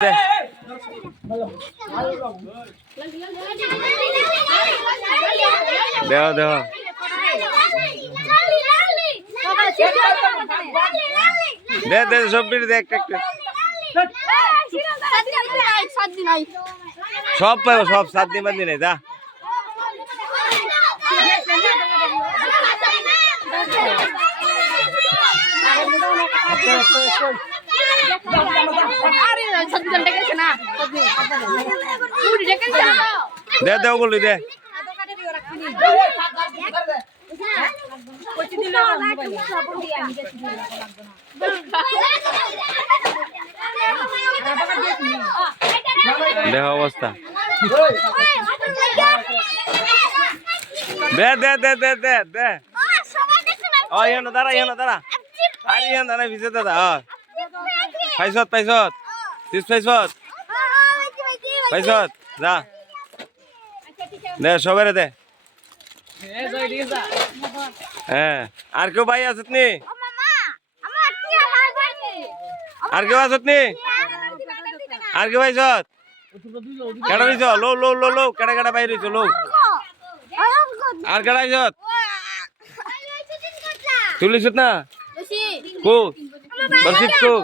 দেহ দেহ দে দে সব বিড়ি দে একটা একটা সব পাবো সব 7 দিন বাদ দিন দা দে দে ওগুলো দে দেহ অবস্থা দে দে দে দে দে দে ও ইয়ানো দাঁড়া আরে ইয়ান দাঁড়া ভিজে দাদা পাইছত তিস পাইছত যা দে সবারে দে হ্যাঁ আর কেউ ভাই আসত নি আর কেউ আসত নি আর কেউ পাইছত কেডা রইছ লো লো লো লো কেডা বাইরে রইছ লো আর কেডা আইছত তুলিছত না কো বসিত কো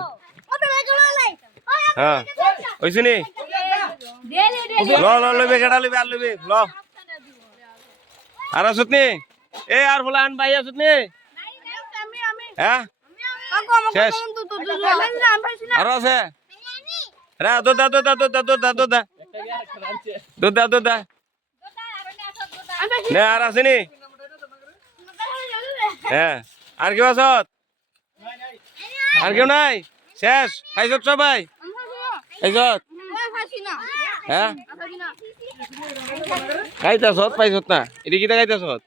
হ্যাঁ ওইছে নি লো লো লইবে কেডা লইবে আর লইবে লো আর আসত নি এ আর ফুলান ভাই আসত নি হ্যাঁ শেষ আর আছে রা দোদা নে আর আছে নি হ্যাঁ আর কেউ আসত আর কেউ নাই শেষ খাইছত সবাই খাইছত হ্যাঁ খাইতাছত পাইছত না এটা কিটা খাইতাছত